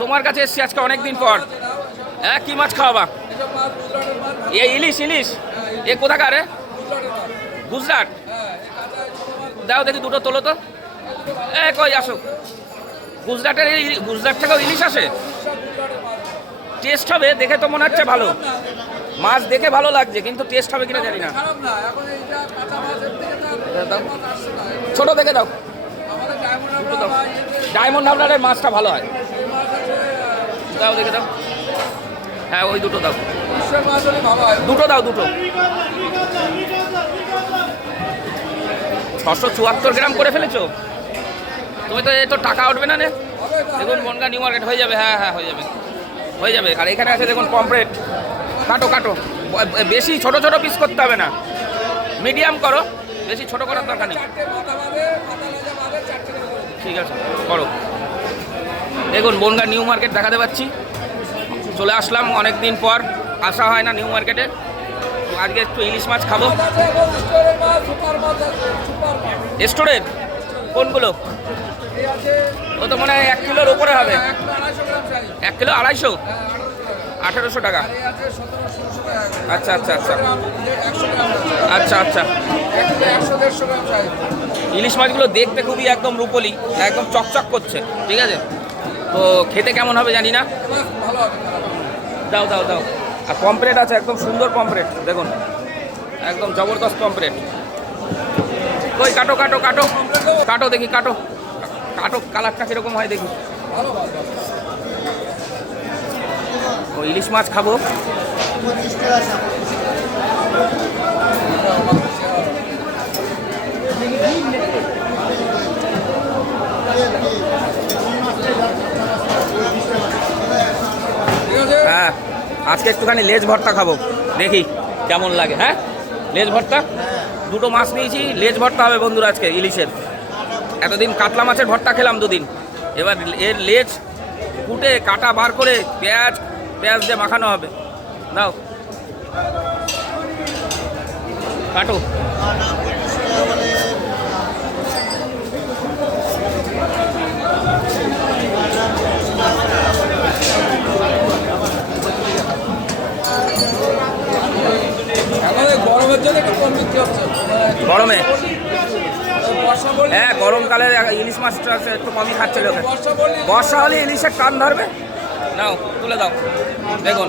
তোমার কাছে এসছি আজকে অনেকদিন পর। হ্যাঁ, কি মাছ খাওয়াবা? এই ইলিশ ইলিশ এ কোথাকার রে? গুজরাট। দাও দেখি দুটো তোলো তো। কই আসো। গুজরাট থেকেও ইলিশ আসে? টেস্ট হবে দেখে তো মনে হচ্ছে ভালো। মাছ দেখে ভালো লাগছে, কিন্তু টেস্ট হবে কিনা জানি না। ছোট দেখে দাও। ডায়মন্ড হাবড়ারের মাছটা ভালো হয়। দাও দেখে দাও। হ্যাঁ, ওই দুটো দাও। দুটো দাও, দুটো। 674 গ্রাম করে ফেলেছো তুমি তো। তো টাকা উঠবে না রে। দেখুন বনগাঁ নিউ মার্কেট হয়ে যাবে। হ্যাঁ হ্যাঁ, হয়ে যাবে হয়ে যাবে। আর এখানে আছে দেখুন পমফ্রেট। কাটো কাটো, বেশি ছোট ছোট পিস করতে হবে না, মিডিয়াম করো, বেশি ছোট করার দরকার নেই। ঠিক আছে, করো। দেখুন বনগাঁ নিউ মার্কেট দেখাতে পাচ্ছি। চলে আসলাম, অনেক দিন পর আসা হয় না নিউ মার্কেটে। তো আজকে একটু ইলিশ মাছ খাবো। স্টোরের কোনগুলো? ও তো মনে হয় 1 কিলোর উপরে হবে। 1 কিলো 250, 1800 টাকা। আচ্ছা আচ্ছা আচ্ছা আচ্ছা আচ্ছা। ইলিশ মাছগুলো দেখতে খুবই একদম রূপলি, একদম চকচক করছে। ঠিক আছে, তো খেতে কেমন হবে জানি না। দাও দাও দাও। আর পমফ্রেট আছে, একদম সুন্দর পমফ্রেট দেখুন, একদম জবরদস্ত পমফ্রেট। ওই কাটো কাটো কাটো কাটো দেখি, কাটো কাটো, কালারটা কিরকম হয় দেখি। ও ইলিশ মাছ খাবো। হ্যাঁ, আজকে একটুখানি লেজ ভর্তা খাবো, দেখি কেমন লাগে। হ্যাঁ, লেজ ভর্তা। দুটো মাছ নিয়েছি, লেজ ভর্তা হবে বন্ধুরা আজকে ইলিশের। এতদিন কাতলা মাছের ভর্তা খেলাম 2 দিন, এবার এর লেজ কুটে কাটা বার করে পেঁয়াজ দিয়ে মাখানো হবে। নাও কাটো। গরমে, হ্যাঁ গরমকালে ইলিশ মাছটা একটু কমই খাচ্ছে লোকে। বর্ষা হলে ইলিশের টান ধরবে। নাও তুলে দাও। দেখুন